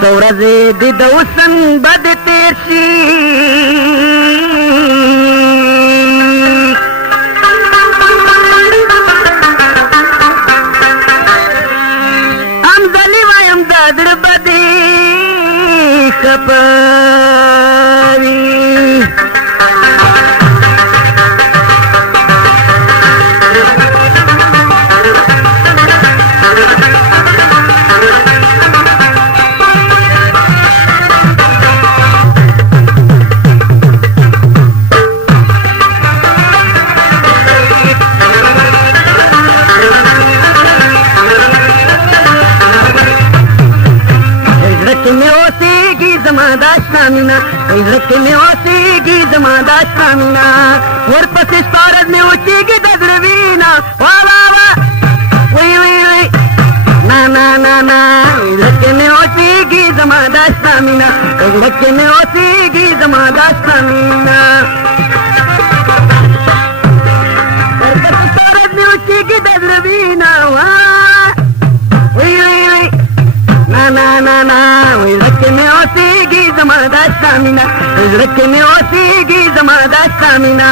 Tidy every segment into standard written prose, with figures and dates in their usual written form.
سورزه د وسن بد تیر شي ام زلی وایم د در بدی خپوي مینا عزت میں اوسیگی زما داشتا مینا ورپس سپارد میں اوچیگی دزروینا وا وا وا وی وی وی نا نا نا نا عزت میں اوسیگی زما داشتا مینا عزت میں اوسیگی زما داشتا مینا ورپس سپارد میں اوچیگی دزروینا وا وی وی وی نا نا نا نا عزت میں اوسیگی زما داشتا مینا عزت میں اوسیگی زما داشتا مینا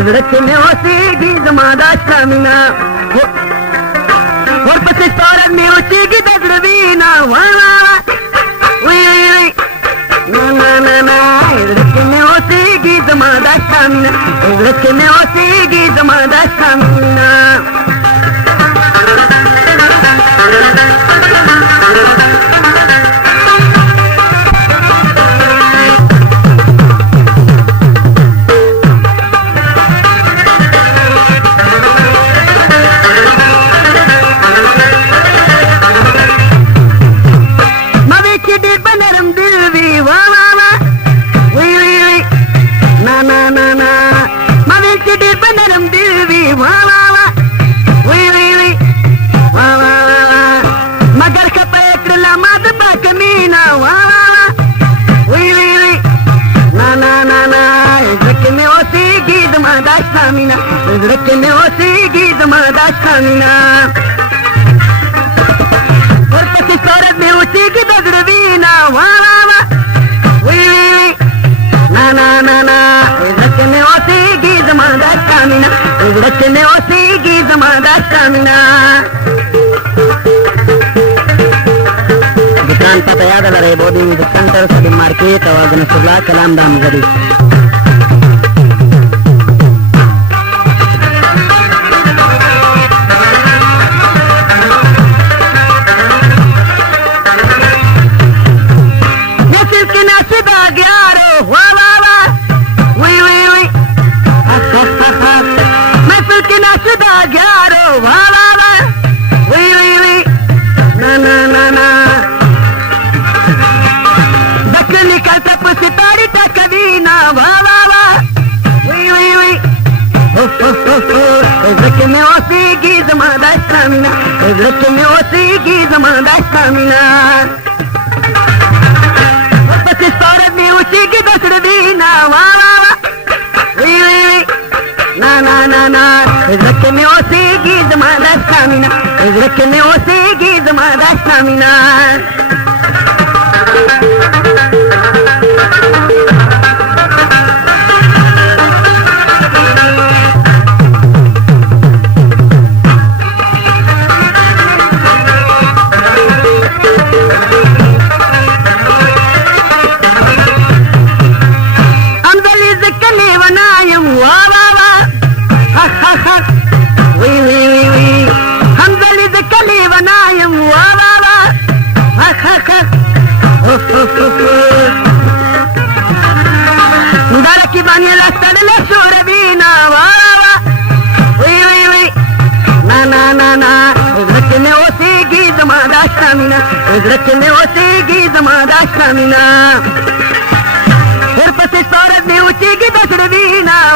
عزت میں اوسیگی زما داشتا مینا ورپس سپارد میں اوچیگی دزروینا وا وا وی وی وی نا نا نا نا عزت میں اوسیگی زما داشتا مینا عزت میں اوسیگی زما داشتا مینا عزت میں اوسیگی زما داشتا مینا ورپس سپارد میں اوچیگی دزروینا وا وا وا وی وی وی نا نا نا نا عزت میں اوسیگی زما داشتا مینا عزت میں اوسیگی زما داشتا مینا دکان پتہ یاد لرئ بودنگ سنٹر سبی مارکیٹ اور نصر اللہ کلام دام گری عزت میں اوسیگی زما داشتا مینا عزت میں اوسیگی زما داشتا مینا ورپس سپارد میں اوچیگی دزروینا وا وا وا وی وی وی نا نا نا نا عزت میں اوسیگی زما داشتا مینا عزت میں اوسیگی زما داشتا مینا اجرتني وتيجي زمان اشرمنا ورقص الصارت وتيجي تشربينا